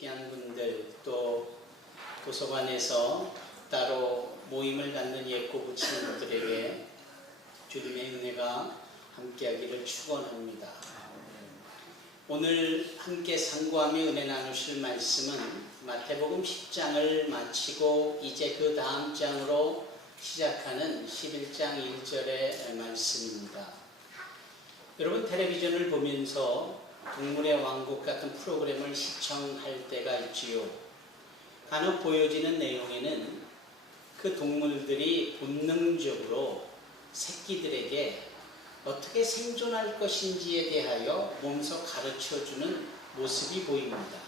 귀한 분들, 또 도서관에서 따로 모임을 갖는 예고 붙이는 분들에게 주님의 은혜가 함께하기를 축원합니다. 오늘 함께 상고하며 은혜 나누실 말씀은 마태복음 10장을 마치고 이제 그 다음 장으로 시작하는 11장 1절의 말씀입니다. 여러분, 텔레비전을 보면서 동물의 왕국 같은 프로그램을 시청할 때가 있지요. 간혹 보여지는 내용에는 그 동물들이 본능적으로 새끼들에게 어떻게 생존할 것인지에 대하여 몸소 가르쳐주는 모습이 보입니다.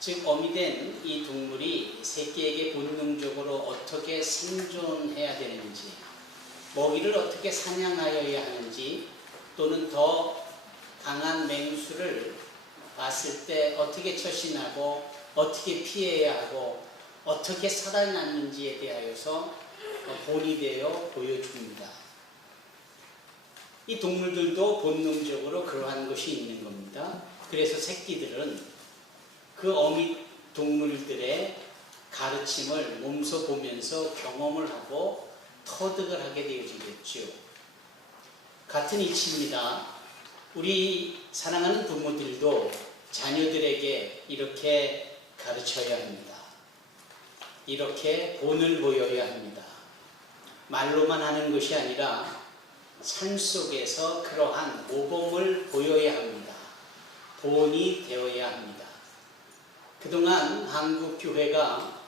즉, 어미된 이 동물이 새끼에게 본능적으로 어떻게 생존해야 되는지, 먹이를 어떻게 사냥하여야 하는지, 또는 더 강한 맹수를 봤을 때 어떻게 처신하고 어떻게 피해야 하고 어떻게 살아남는지에 대하여서 본이 되어 보여줍니다. 이 동물들도 본능적으로 그러한 것이 있는 겁니다. 그래서 새끼들은 그 어미 동물들의 가르침을 몸소 보면서 경험을 하고 터득을 하게 되어지겠죠. 같은 이치입니다. 우리 사랑하는 부모들도 자녀들에게 이렇게 가르쳐야 합니다. 이렇게 본을 보여야 합니다. 말로만 하는 것이 아니라 삶 속에서 그러한 모범을 보여야 합니다. 본이 되어야 합니다. 그동안 한국 교회가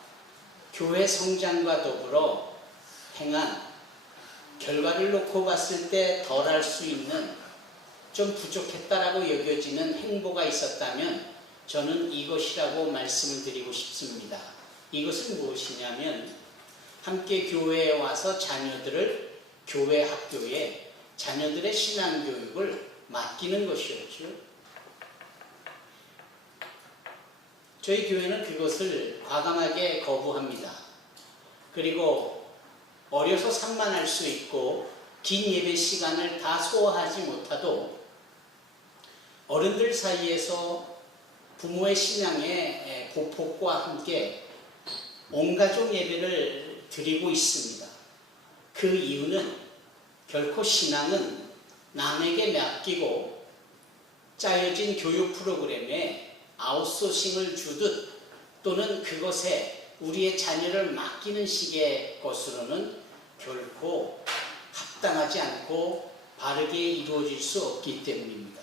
교회 성장과 더불어 행한 결과를 놓고 봤을 때 덜할 수 있는 좀 부족했다라고 여겨지는 행보가 있었다면 저는 이것이라고 말씀을 드리고 싶습니다. 이것은 무엇이냐면 함께 교회에 와서 자녀들을 교회 학교에 자녀들의 신앙교육을 맡기는 것이었죠. 저희 교회는 그것을 과감하게 거부합니다. 그리고 어려서 산만할 수 있고 긴 예배 시간을 다 소화하지 못하도 어른들 사이에서 부모의 신앙의 보폭과 함께 온가족 예배를 드리고 있습니다. 그 이유는 결코 신앙은 남에게 맡기고 짜여진 교육 프로그램에 아웃소싱을 주듯 또는 그것에 우리의 자녀를 맡기는 식의 것으로는 결코 합당하지 않고 바르게 이루어질 수 없기 때문입니다.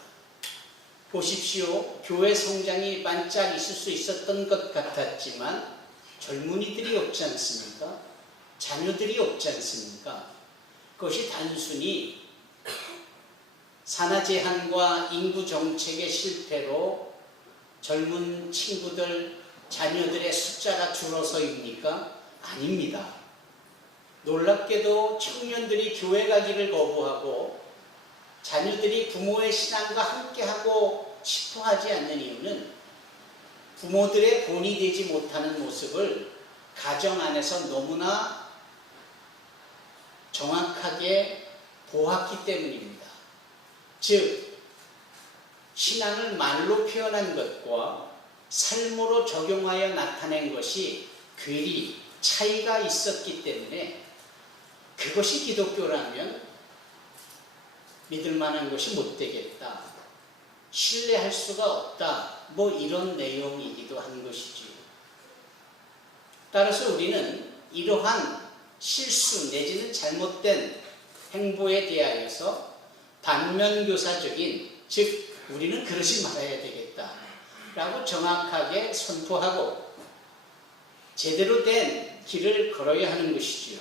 보십시오. 교회 성장이 반짝 있을 수 있었던 것 같았지만 젊은이들이 없지 않습니까? 자녀들이 없지 않습니까? 그것이 단순히 산하 제한과 인구 정책의 실패로 젊은 친구들, 자녀들의 숫자가 줄어서입니까? 아닙니다. 놀랍게도 청년들이 교회 가기를 거부하고 자녀들이 부모의 신앙과 함께하고 싶어 하지 않는 이유는 부모들의 본이 되지 못하는 모습을 가정 안에서 너무나 정확하게 보았기 때문입니다. 즉, 신앙을 말로 표현한 것과 삶으로 적용하여 나타낸 것이 괴리, 차이가 있었기 때문에 그것이 기독교라면 믿을 만한 것이 못 되겠다, 신뢰할 수가 없다, 뭐 이런 내용이기도 한 것이지요. 따라서 우리는 이러한 실수 내지는 잘못된 행보에 대하여서 반면교사적인, 즉 우리는 그러지 말아야 되겠다 라고 정확하게 선포하고 제대로 된 길을 걸어야 하는 것이지요.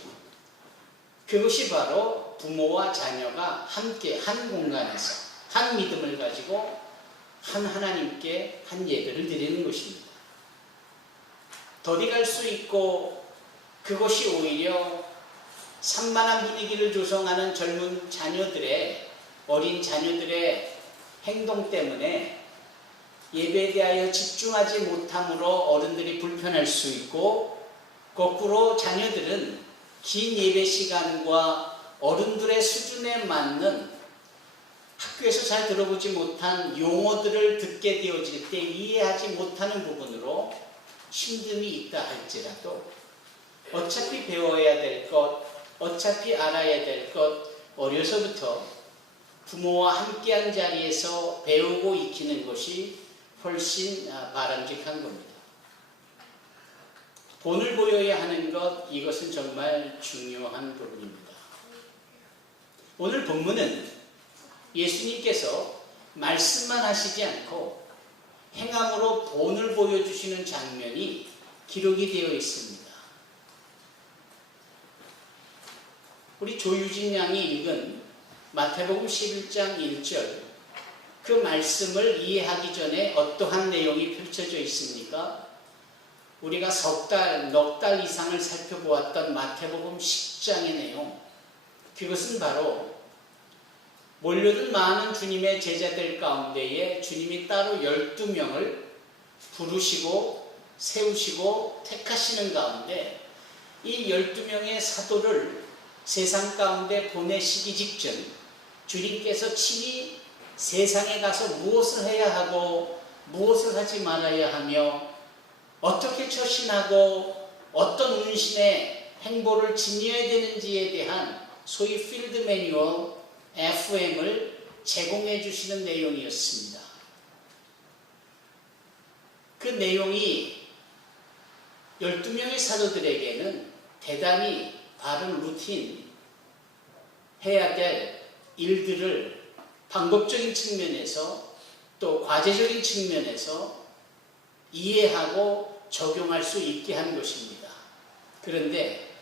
그것이 바로 부모와 자녀가 함께 한 공간에서 한 믿음을 가지고 한 하나님께 한 예배를 드리는 것입니다. 더디 갈 수 있고 그것이 오히려 산만한 분위기를 조성하는 젊은 자녀들의, 어린 자녀들의 행동 때문에 예배에 대하여 집중하지 못함으로 어른들이 불편할 수 있고, 거꾸로 자녀들은 긴 예배 시간과 어른들의 수준에 맞는 학교에서 잘 들어보지 못한 용어들을 듣게 되어질 때 이해하지 못하는 부분으로 힘듦이 있다 할지라도 어차피 배워야 될 것, 어차피 알아야 될 것, 어려서부터 부모와 함께한 자리에서 배우고 익히는 것이 훨씬 바람직한 겁니다. 본을 보여야 하는 것, 이것은 정말 중요한 부분입니다. 오늘 본문은 예수님께서 말씀만 하시지 않고 행함으로 본을 보여주시는 장면이 기록이 되어 있습니다. 우리 조유진 양이 읽은 마태복음 11장 1절, 그 말씀을 이해하기 전에 어떠한 내용이 펼쳐져 있습니까? 우리가 넉 달 이상을 살펴보았던 마태복음 10장의 내용, 그것은 바로 몰려든 많은 주님의 제자들 가운데에 주님이 따로 12명을 부르시고 세우시고 택하시는 가운데 이 12명의 사도를 세상 가운데 보내시기 직전 주님께서 친히 세상에 가서 무엇을 해야 하고 무엇을 하지 말아야 하며 어떻게 처신하고 어떤 운신의 행보를 지녀야 되는지에 대한 소위 필드 매뉴얼 FM을 제공해 주시는 내용이었습니다. 그 내용이 12명의 사도들에게는 대단히 바른 루틴, 해야 될 일들을 방법적인 측면에서 또 과제적인 측면에서 이해하고 적용할 수 있게 한 것입니다. 그런데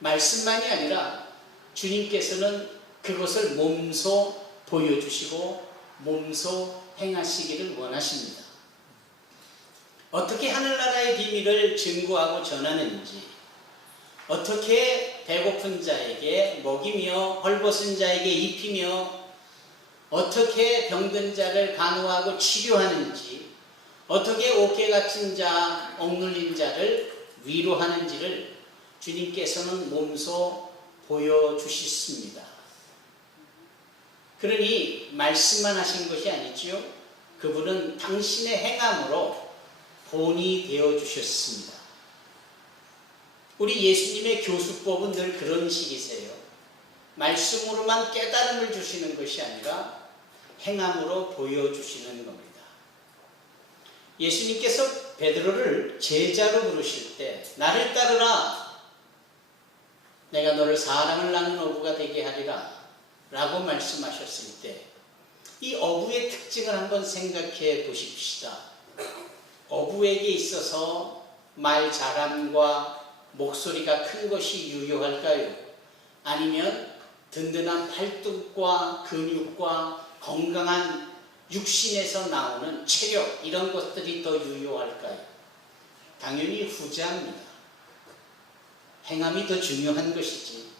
말씀만이 아니라 주님께서는 그것을 몸소 보여주시고 몸소 행하시기를 원하십니다. 어떻게 하늘나라의 비밀을 증거하고 전하는지, 어떻게 배고픈 자에게 먹이며 헐벗은 자에게 입히며 어떻게 병든 자를 간호하고 치료하는지, 어떻게 옥에 갇힌 자, 억눌린 자를 위로하는지를 주님께서는 몸소 보여주셨습니다. 그러니 말씀만 하신 것이 아니지요. 그분은 당신의 행함으로 본이 되어주셨습니다. 우리 예수님의 교수법은 늘 그런 식이세요. 말씀으로만 깨달음을 주시는 것이 아니라 행함으로 보여주시는 겁니다. 예수님께서 베드로를 제자로 부르실 때 나를 따르라, 내가 너를 사랑을 나눈 어부가 되게 하리라 라고 말씀하셨을 때 이 어부의 특징을 한번 생각해 보십시다. 어부에게 있어서 말 잘함과 목소리가 큰 것이 유효할까요? 아니면 든든한 팔뚝과 근육과 건강한 육신에서 나오는 체력, 이런 것들이 더 유효할까요? 당연히 후자입니다. 행함이 더 중요한 것이지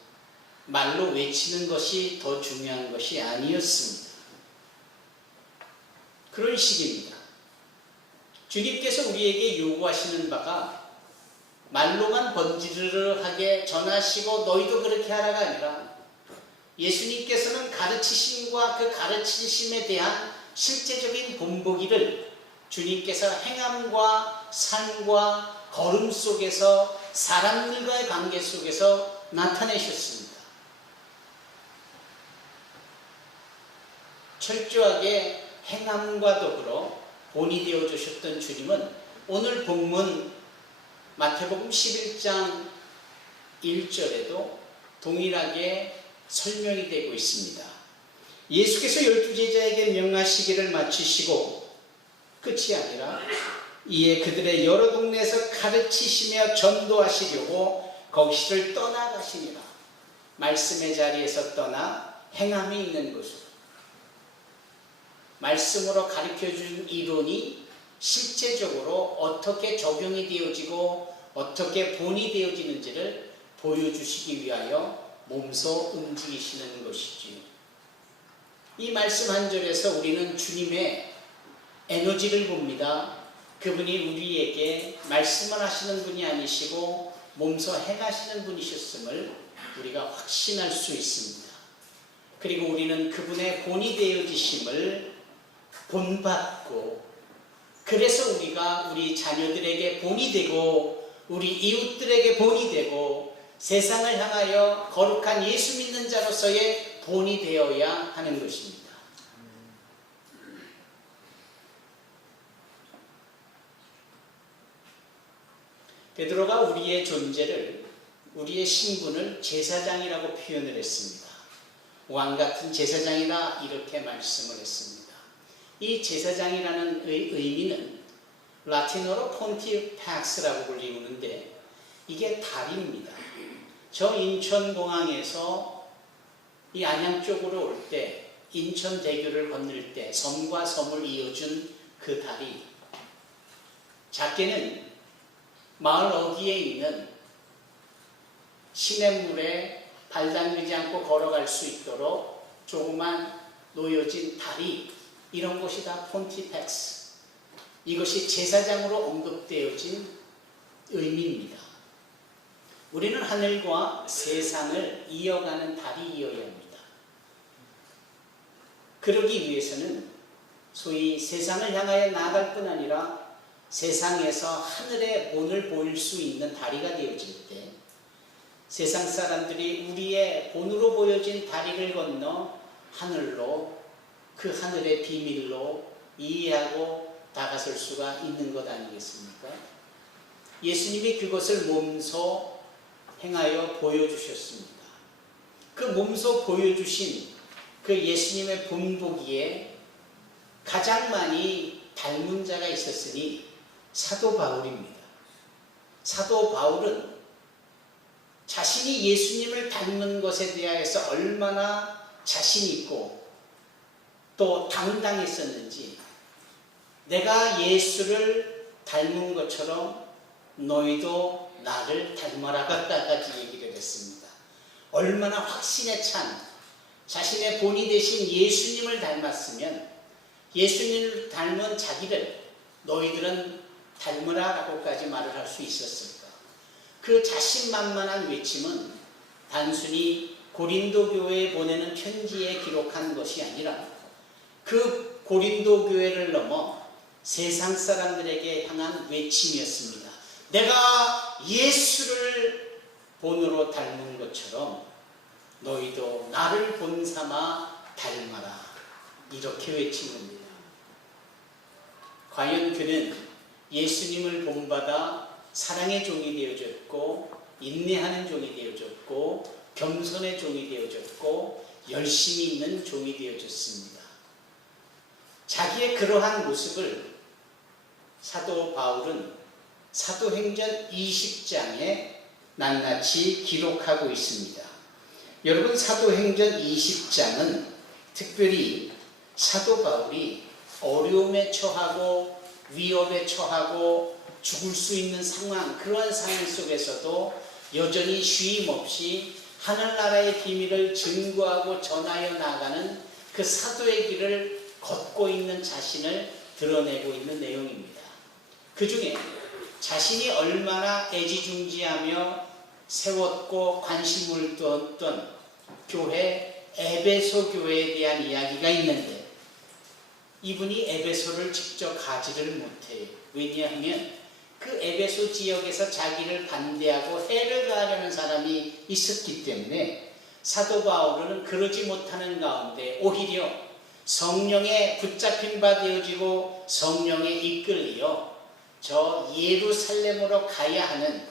말로 외치는 것이 더 중요한 것이 아니었습니다. 그런 식입니다. 주님께서 우리에게 요구하시는 바가 말로만 번지르르하게 전하시고 너희도 그렇게 하라가 아니라 예수님께서는 가르치심과 그 가르치심에 대한 실제적인 본보기를 주님께서 행함과 삶과 걸음 속에서 사람들과의 관계 속에서 나타내셨습니다. 철저하게 행함과 더불어 본이 되어주셨던 주님은 오늘 본문 마태복음 11장 1절에도 동일하게 설명이 되고 있습니다. 예수께서 12제자에게 명하시기를 마치시고 끝이 아니라 이에 그들의 여러 동네에서 가르치시며 전도하시려고 거기를 떠나가시니라. 말씀의 자리에서 떠나 행함이 있는 곳으로, 말씀으로 가르쳐준 이론이 실제적으로 어떻게 적용이 되어지고 어떻게 본이 되어지는지를 보여주시기 위하여 몸소 움직이시는 것이지요. 이 말씀 한 절에서 우리는 주님의 에너지를 봅니다. 그분이 우리에게 말씀을 하시는 분이 아니시고 몸소 행하시는 분이셨음을 우리가 확신할 수 있습니다. 그리고 우리는 그분의 본이 되어지심을 본받고, 그래서 우리가 우리 자녀들에게 본이 되고 우리 이웃들에게 본이 되고 세상을 향하여 거룩한 예수 믿는 자로서의 본이 되어야 하는 것입니다. 베드로가 우리의 존재를, 우리의 신분을 제사장이라고 표현을 했습니다. 왕같은 제사장이라 이렇게 말씀을 했습니다. 이 제사장이라는 의미는 라틴어로 폰티팍스라고 불리우는데 이게 다리입니다. 저 인천공항에서 이 안양 쪽으로 올 때, 인천대교를 건널 때 섬과 섬을 이어준 그 다리, 작게는 마을 어귀에 있는 시냇물에 발 담그지 않고 걸어갈 수 있도록 조그만 놓여진 다리, 이런 곳이 다 폰티팩스, 이것이 제사장으로 언급되어진 의미입니다. 우리는 하늘과 세상을 이어가는 다리이어야 합니다. 그러기 위해서는 소위 세상을 향하여 나아갈 뿐 아니라 세상에서 하늘의 본을 보일 수 있는 다리가 되어질 때, 세상 사람들이 우리의 본으로 보여진 다리를 건너 하늘로, 그 하늘의 비밀로 이해하고 다가설 수가 있는 것 아니겠습니까? 예수님이 그것을 몸소 행하여 보여주셨습니다. 그 몸소 보여주신 그 예수님의 본보기에 가장 많이 닮은 자가 있었으니 사도 바울입니다. 사도 바울은 자신이 예수님을 닮은 것에 대하여서 얼마나 자신 있고 또 당당했었는지, 내가 예수를 닮은 것처럼 너희도 나를 닮아라까지 얘기를 했습니다. 얼마나 확신에 찬, 자신의 본이 되신 예수님을 닮았으면 예수님을 닮은 자기를 너희들은 닮으라라고까지 말을 할 수 있었을까? 그 자신만만한 외침은 단순히 고린도 교회에 보내는 편지에 기록한 것이 아니라 그 고린도 교회를 넘어 세상 사람들에게 향한 외침이었습니다. 내가 예수를 본으로 닮은 것처럼 너희도 나를 본삼아 닮아라, 이렇게 외친 겁니다. 과연 그는 예수님을 본받아 사랑의 종이 되어졌고, 인내하는 종이 되어졌고, 겸손의 종이 되어졌고, 열심히 있는 종이 되어졌습니다. 자기의 그러한 모습을 사도 바울은 사도행전 20장에 낱낱이 기록하고 있습니다. 여러분, 사도행전 20장은 특별히 사도 바울이 어려움에 처하고 위협에 처하고 죽을 수 있는 상황, 그러한 상황 속에서도 여전히 쉼 없이 하늘나라의 비밀을 증거하고 전하여 나가는 그 사도의 길을 걷고 있는 자신을 드러내고 있는 내용입니다. 그 중에 자신이 얼마나 애지중지하며 세웠고 관심을 두었던 교회, 에베소 교회에 대한 이야기가 있는데, 이분이 에베소를 직접 가지를 못해요. 왜냐하면 그 에베소 지역에서 자기를 반대하고 해를 가하려는 사람이 있었기 때문에 사도 바울은 그러지 못하는 가운데 오히려 성령에 붙잡힌 바 되어지고 성령에 이끌려 저 예루살렘으로 가야 하는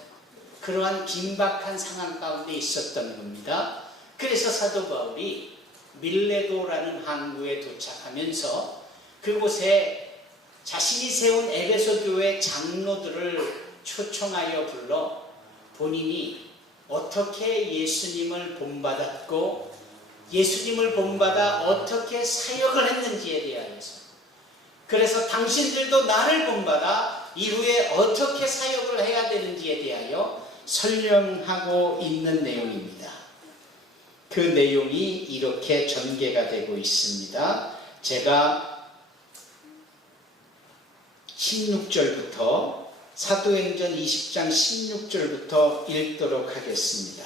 그러한 긴박한 상황 가운데 있었던 겁니다. 그래서 사도 바울이 밀레도라는 항구에 도착하면서 그곳에 자신이 세운 에베소 교회 장로들을 초청하여 불러 본인이 어떻게 예수님을 본받았고 예수님을 본받아 어떻게 사역을 했는지에 대하여서, 그래서 당신들도 나를 본받아 이후에 어떻게 사역을 해야 되는지에 대하여 설명하고 있는 내용입니다. 그 내용이 이렇게 전개가 되고 있습니다. 제가 16절부터 사도행전 20장 16절부터 읽도록 하겠습니다.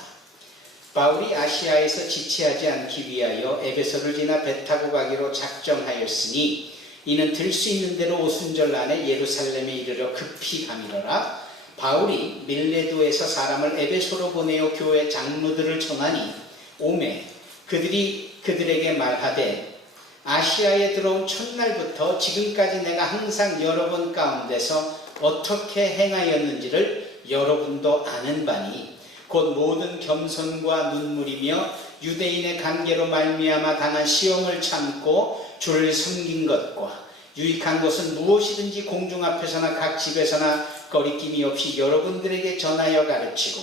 바울이 아시아에서 지체하지 않기 위하여 에베소를 지나 배 타고 가기로 작정하였으니 이는 들 수 있는 대로 오순절 안에 예루살렘에 이르러 급히 가미러라. 바울이 밀레도에서 사람을 에베소로 보내어 교회 장로들을 청하니 오매 그들이 그들에게 말하되 아시아에 들어온 첫날부터 지금까지 내가 항상 여러분 가운데서 어떻게 행하였는지를 여러분도 아는 바니 곧 모든 겸손과 눈물이며 유대인의 관계로 말미암아 당한 시험을 참고 주를 섬긴 것과 유익한 것은 무엇이든지 공중 앞에서나 각 집에서나 거리낌이 없이 여러분들에게 전하여 가르치고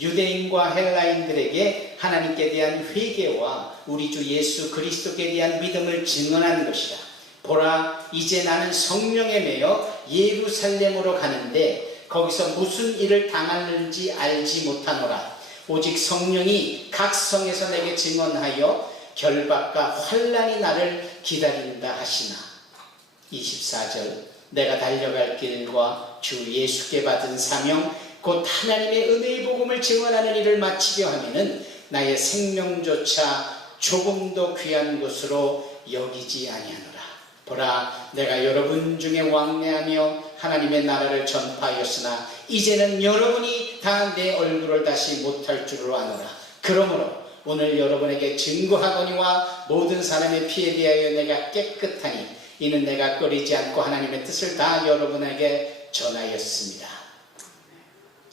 유대인과 헬라인들에게 하나님께 대한 회개와 우리 주 예수 그리스도께 대한 믿음을 증언한 것이라. 보라, 이제 나는 성령에 매여 예루살렘으로 가는데 거기서 무슨 일을 당하는지 알지 못하노라. 오직 성령이 각 성에서 내게 증언하여 결박과 환난이 나를 기다린다 하시나. 24절 내가 달려갈 길과 주 예수께 받은 사명 곧 하나님의 은혜의 복음을 증언하는 일을 마치려 하면은 나의 생명조차 조금도 귀한 것으로 여기지 아니하노라. 보라, 내가 여러분 중에 왕래하며 하나님의 나라를 전파하였으나 이제는 여러분이 다 내 얼굴을 다시 못할 줄로 아노라. 그러므로 오늘 여러분에게 증거하거니와 모든 사람의 피에 대하여 내가 깨끗하니 이는 내가 꺼리지 않고 하나님의 뜻을 다 여러분에게 전하였습니다.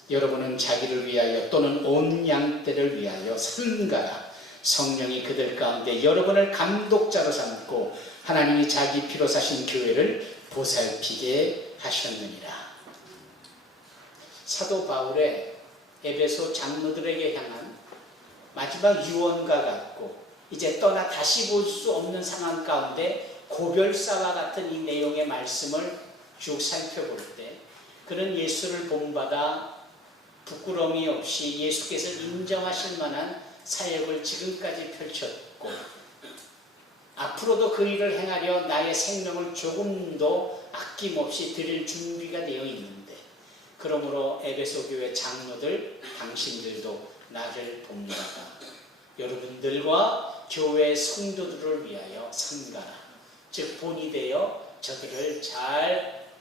여러분은 자기를 위하여 또는 온 양떼를 위하여 삼가라. 성령이 그들 가운데 여러분을 감독자로 삼고 하나님이 자기 피로 사신 교회를 보살피게 하셨느니라. 사도 바울의 에베소 장로들에게 향한 마지막 유언과 같고 이제 떠나 다시 볼 수 없는 상황 가운데 고별사와 같은 이 내용의 말씀을 쭉 살펴볼 때 그는 예수를 본받아 부끄러움이 없이 예수께서 인정하실 만한 사역을 지금까지 펼쳤고 앞으로도 그 일을 행하려 나의 생명을 조금도 아낌없이 드릴 준비가 되어 있는데 그러므로 에베소 교회 장로들 당신들도 나를 본받아 여러분들과 교회 성도들을 위하여 삼가라. 즉 본이 되어 저들을 잘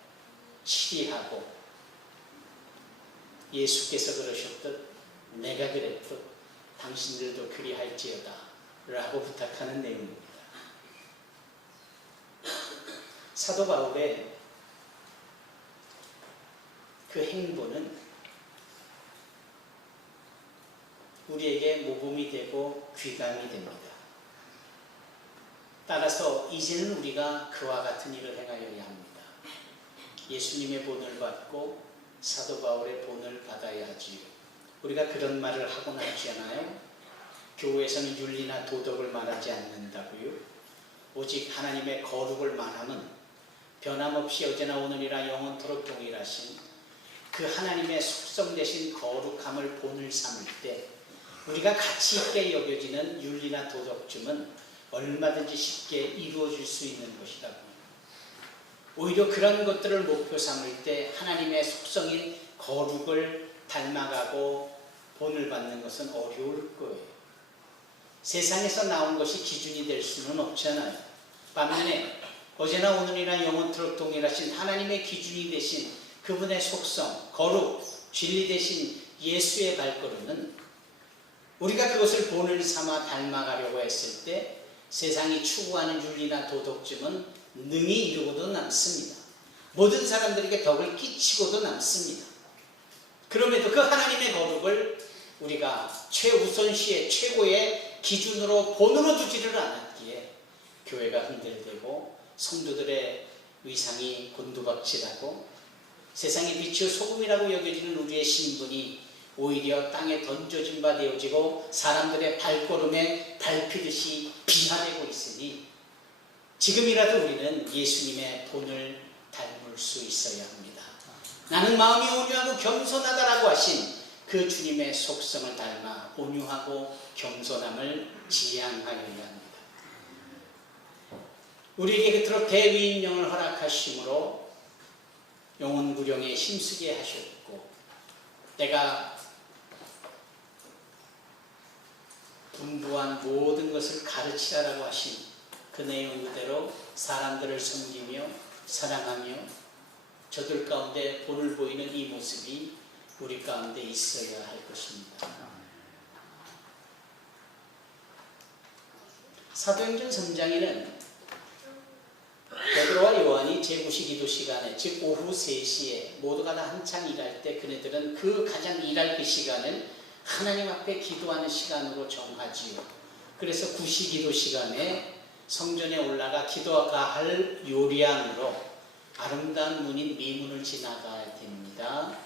치리하고 예수께서 그러셨듯 내가 그랬듯 당신들도 그리할지어다 라고 부탁하는 내용입니다. 사도 바울의 그 행보는 우리에게 모범이 되고 귀감이 됩니다. 따라서 이제는 우리가 그와 같은 일을 행하여야 합니다. 예수님의 본을 받고 사도 바울의 본을 받아야 하지요. 우리가 그런 말을 하곤 하지 않아요? 교회에서는 윤리나 도덕을 말하지 않는다고요? 오직 하나님의 거룩을 말하면 변함없이 어제나 오늘이라 영원토록 동일하신 그 하나님의 속성 되신 거룩함을 본을 삼을 때 우리가 가치 있게 여겨지는 윤리나 도덕쯤은 얼마든지 쉽게 이루어질 수 있는 것이라고요. 오히려 그런 것들을 목표 삼을 때 하나님의 속성인 거룩을 닮아가고 본을 받는 것은 어려울 거예요. 세상에서 나온 것이 기준이 될 수는 없잖아요. 반면에 어제나 오늘이나 영원토록 동일하신 하나님의 기준이 되신 그분의 속성, 거룩, 진리 되신 예수의 발걸음은 우리가 그것을 본을 삼아 닮아가려고 했을 때 세상이 추구하는 윤리나 도덕쯤은 능히 이루고도 남습니다. 모든 사람들에게 덕을 끼치고도 남습니다. 그럼에도 그 하나님의 거룩을 우리가 최우선시의 최고의 기준으로 본으로 두지를 않았기에 교회가 흔들대고 성도들의 위상이 곤두박질하고 세상의 빛이요 소금이라고 여겨지는 우리의 신분이 오히려 땅에 던져진 바 되어지고 사람들의 발걸음에 밟히듯이 비하되고 있으니 지금이라도 우리는 예수님의 본을 닮을 수 있어야 합니다. 나는 마음이 온유하고 겸손하다라고 하신 그 주님의 속성을 닮아 온유하고 겸손함을 지향하여야 합니다. 우리에게 그토록 대위임령을 허락하심으로 영혼구령에 힘쓰게 하셨고 내가 분부한 모든 것을 가르치라라고 하신 그 내용 그대로 사람들을 섬기며 사랑하며 저들 가운데 본을 보이는 이 모습이 우리 가운데 있어야 할 것입니다. 사도행전 3장에는 베드로와 요한이 제9시 기도 시간에, 즉 오후 3시에 모두가 다 한창 일할 때 그네들은 그 가장 일할 그 시간을 하나님 앞에 기도하는 시간으로 정하지요. 그래서 9시 기도 시간에 성전에 올라가 기도가 할 요량으로 아름다운 문인 미문을 지나가야 됩니다.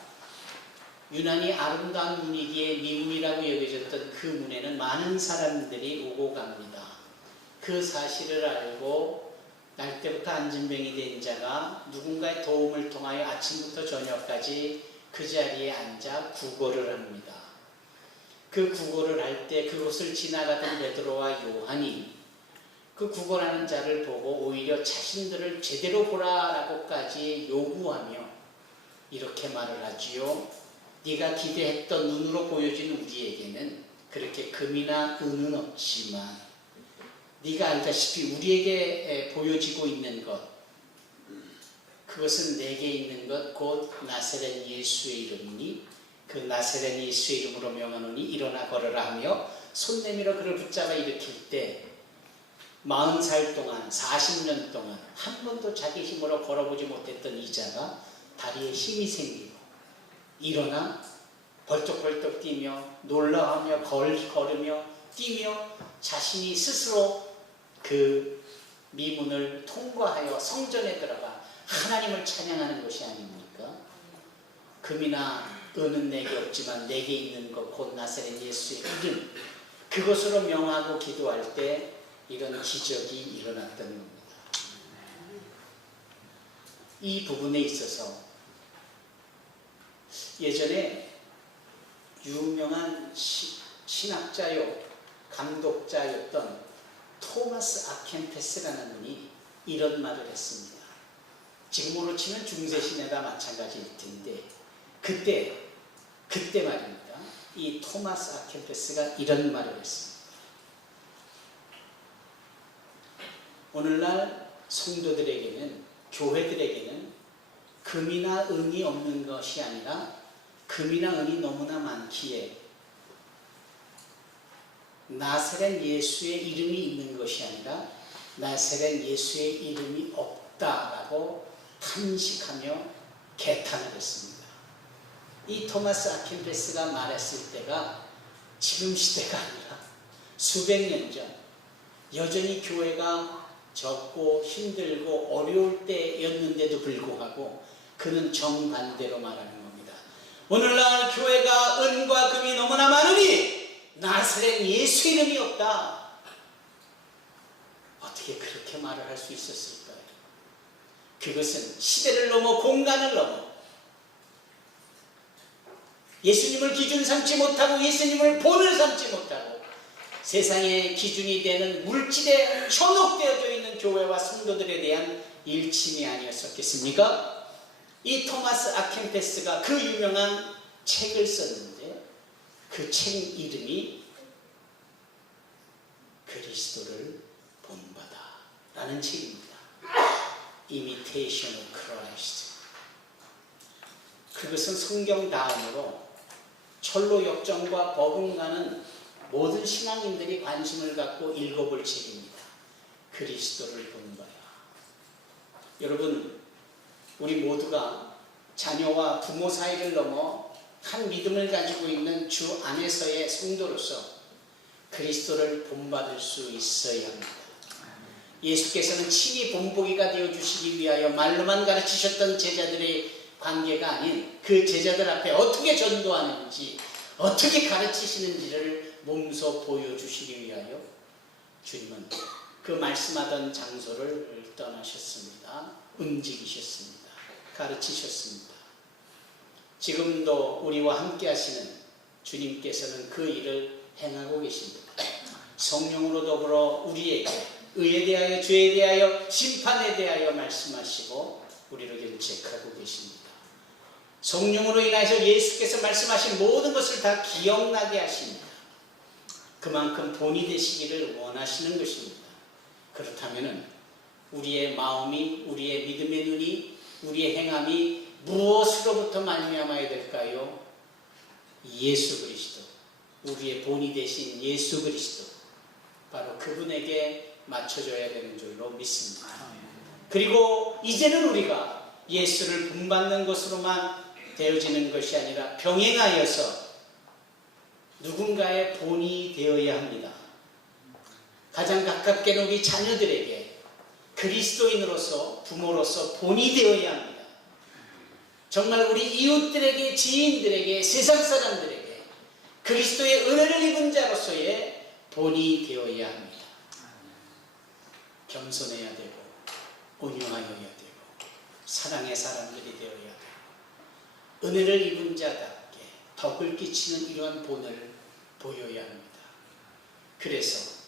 유난히 아름다운 문이기에 미문이라고 여겨졌던 그 문에는 많은 사람들이 오고 갑니다. 그 사실을 알고 날 때부터 안진병이 된 자가 누군가의 도움을 통하여 아침부터 저녁까지 그 자리에 앉아 구걸을 합니다. 그 구걸을 할 때 그곳을 지나가던 베드로와 요한이 그 구걸하는 자를 보고 오히려 자신들을 제대로 보라라고까지 요구하며 이렇게 말을 하지요. 네가 기대했던 눈으로 보여지는 우리에게는 그렇게 금이나 은은 없지만 네가 알다시피 우리에게 보여지고 있는 것, 그것은 내게 있는 것 곧 나사렛 예수의 이름이니 그 나사렛 예수의 이름으로 명하노니 일어나 걸으라 하며 손 내밀어 그를 붙잡아 일으킬 때 40살 동안 40년 동안 한 번도 자기 힘으로 걸어보지 못했던 이 자가 다리에 힘이 생기고 일어나 벌떡벌떡 뛰며 놀라하며 걸으며 뛰며 자신이 스스로 그 미문을 통과하여 성전에 들어가 하나님을 찬양하는 것이 아닙니까? 금이나 은은 내게 없지만 내게 있는 것 곧 나사렛 예수의 이름, 그것으로 명하고 기도할 때 이런 기적이 일어났던 겁니다. 이 부분에 있어서 예전에 유명한 신학자요 감독자였던 토마스 아켄페스라는 분이 이런 말을 했습니다. 지금으로 치면 중세시대가 마찬가지일 텐데 그때 말입니다. 이 토마스 아켄페스가 이런 말을 했습니다. 오늘날 성도들에게는, 교회들에게는 금이나 은이 없는 것이 아니라 금이나 은이 너무나 많기에 나사렛 예수의 이름이 있는 것이 아니라 나사렛 예수의 이름이 없다라고 탄식하며 개탄을 했습니다. 이 토마스 아킨페스가 말했을 때가 지금 시대가 아니라 수백 년 전, 여전히 교회가 적고 힘들고 어려울 때였는데도 불구하고 그는 정반대로 말하는 겁니다. 오늘날 교회가 은과 금이 너무나 많으니 나사렛 예수 이름이 없다. 어떻게 그렇게 말을 할 수 있었을까요? 그것은 시대를 넘어 공간을 넘어 예수님을 기준 삼지 못하고 예수님을 본을 삼지 못하고 세상의 기준이 되는 물질에 현혹되어져 있는 교회와 성도들에 대한 일침이 아니었었겠습니까? 이 토마스 아켄페스가 그 유명한 책을 썼는데 그 책 이름이 그리스도를 본받아 라는 책입니다. Imitation of Christ. 그것은 성경 다음으로 철로 역정과 버금가는 모든 신앙인들이 관심을 갖고 읽어볼 책입니다. 그리스도를 본받아. 여러분, 우리 모두가 자녀와 부모 사이를 넘어 한 믿음을 가지고 있는 주 안에서의 성도로서 그리스도를 본받을 수 있어야 합니다. 예수께서는 친히 본보기가 되어주시기 위하여 말로만 가르치셨던 제자들의 관계가 아닌 그 제자들 앞에 어떻게 전도하는지 어떻게 가르치시는지를 몸소 보여주시기 위하여 주님은 그 말씀하던 장소를 떠나셨습니다. 움직이셨습니다. 가르치셨습니다. 지금도 우리와 함께 하시는 주님께서는 그 일을 행하고 계십니다. 성령으로 더불어 우리에게 의에 대하여 죄에 대하여 심판에 대하여 말씀하시고 우리를 결책하고 계십니다. 성령으로 인하여서 예수께서 말씀하신 모든 것을 다 기억나게 하십니다. 그만큼 본이 되시기를 원하시는 것입니다. 그렇다면 우리의 마음이, 우리의 믿음의 눈이, 우리의 행함이 무엇으로부터 말미암아야 될까요? 예수 그리스도, 우리의 본이 되신 예수 그리스도, 바로 그분에게 맞춰줘야 되는 줄로 믿습니다. 그리고 이제는 우리가 예수를 본받는 것으로만 되어지는 것이 아니라 병행하여서 누군가의 본이 되어야 합니다. 가장 가깝게는 우리 자녀들에게 그리스도인으로서, 부모로서 본이 되어야 합니다. 정말 우리 이웃들에게, 지인들에게, 세상 사람들에게 그리스도의 은혜를 입은 자로서의 본이 되어야 합니다. 겸손해야 되고, 온유하여야 되고, 사랑의 사람들이 되어야 되고, 은혜를 입은 자답게 덕을 끼치는 이러한 본을 보여야 합니다. 그래서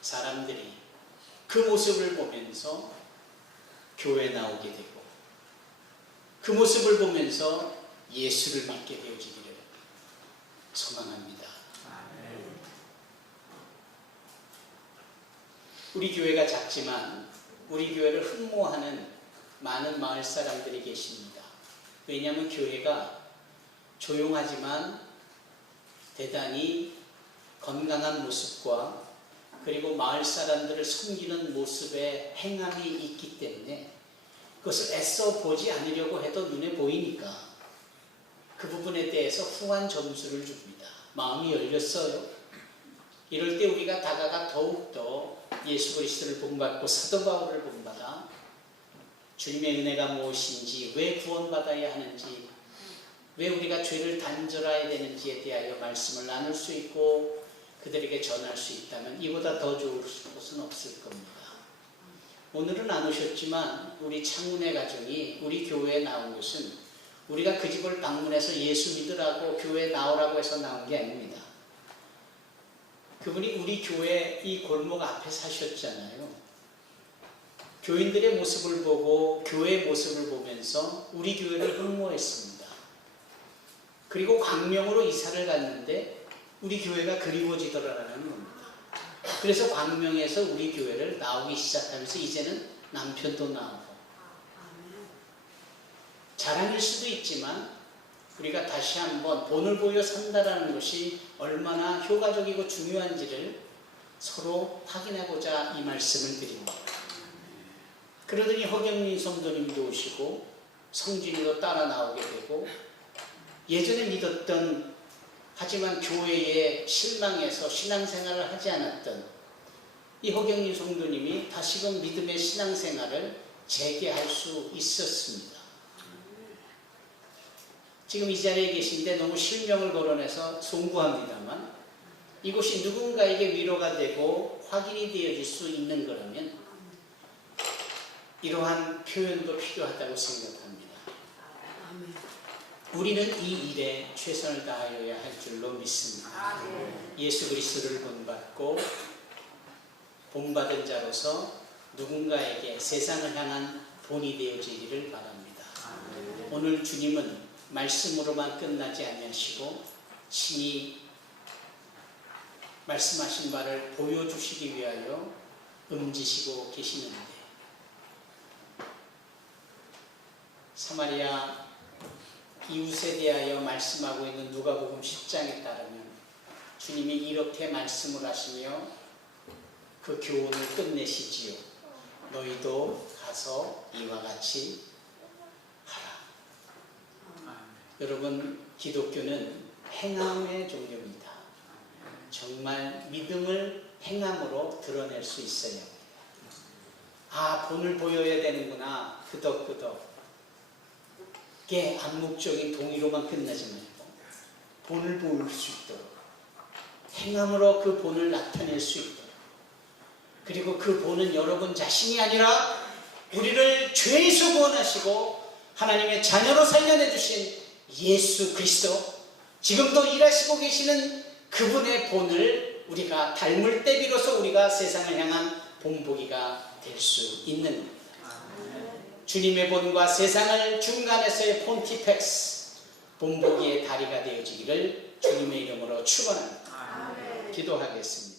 사람들이 그 모습을 보면서 교회에 나오게 되고, 그 모습을 보면서 예수를 믿게 되어지기를 소망합니다. 우리 교회가 작지만 우리 교회를 흠모하는 많은 마을 사람들이 계십니다. 왜냐하면 교회가 조용하지만 대단히 건강한 모습과 그리고 마을 사람들을 섬기는 모습에 행함이 있기 때문에 그것을 애써 보지 않으려고 해도 눈에 보이니까 그 부분에 대해서 후한 점수를 줍니다. 마음이 열렸어요. 이럴 때 우리가 다가가 더욱더 예수 그리스도를 본받고 사도 바울을 본받아 주님의 은혜가 무엇인지, 왜 구원받아야 하는지, 왜 우리가 죄를 단절해야 되는지에 대하여 말씀을 나눌 수 있고 그들에게 전할 수 있다면 이보다 더 좋을 것은 없을 겁니다. 오늘은 안 오셨지만 우리 창문의 가정이 우리 교회에 나온 것은 우리가 그 집을 방문해서 예수 믿으라고 교회에 나오라고 해서 나온 게 아닙니다. 그분이 우리 교회 이 골목 앞에 사셨잖아요. 교인들의 모습을 보고 교회의 모습을 보면서 우리 교회를 흠모했습니다. 그리고 광명으로 이사를 갔는데 우리 교회가 그리워지더라라는 겁니다. 그래서 광명에서 우리 교회를 나오기 시작하면서 이제는 남편도 나오고, 자랑일 수도 있지만 우리가 다시 한번 본을 보여 산다라는 것이 얼마나 효과적이고 중요한지를 서로 확인하고자 이 말씀을 드립니다. 그러더니 허경민 성도님도 오시고 성진이도 따라 나오게 되고, 예전에 믿었던 하지만 교회에 실망해서 신앙생활을 하지 않았던 이 허경민 성도님이 다시금 믿음의 신앙생활을 재개할 수 있었습니다. 지금 이 자리에 계신데 너무 실명을 거론해서 송구합니다만 이곳이 누군가에게 위로가 되고 확인이 되어질 수 있는 거라면 이러한 표현도 필요하다고 생각합니다. 우리는 이 일에 최선을 다하여야 할 줄로 믿습니다. 예수 그리스도를 본받고 본받은 자로서 누군가에게 세상을 향한 본이 되어지기를 바랍니다. 오늘 주님은 말씀으로만 끝나지 않으시고 친히 말씀하신 바를 보여주시기 위하여 움직이시고 계시는데, 사마리아 이웃에 대하여 말씀하고 있는 누가복음 10장에 따르면 주님이 이렇게 말씀을 하시며 그 교훈을 끝내시지요. 너희도 가서 이와 같이 하라. 여러분, 기독교는 행함의 종교입니다. 정말 믿음을 행함으로 드러낼 수 있어야 합니다. 아, 본을 보여야 되는구나. 끄덕끄덕. 이게 암묵적인 동의로만 끝나지 말고 본을 보일 수 있도록, 행함으로 그 본을 나타낼 수 있도록, 그리고 그 본은 여러분 자신이 아니라 우리를 죄에서 구원하시고 하나님의 자녀로 살려내주신 예수 그리스도, 지금도 일하시고 계시는 그분의 본을 우리가 닮을 때 비로소 우리가 세상을 향한 본보기가 될 수 있는 겁니다. 주님의 본과 세상을 중간에서의 폰티펙스, 본보기의 다리가 되어지기를 주님의 이름으로 축원합니다. 아멘. 기도하겠습니다.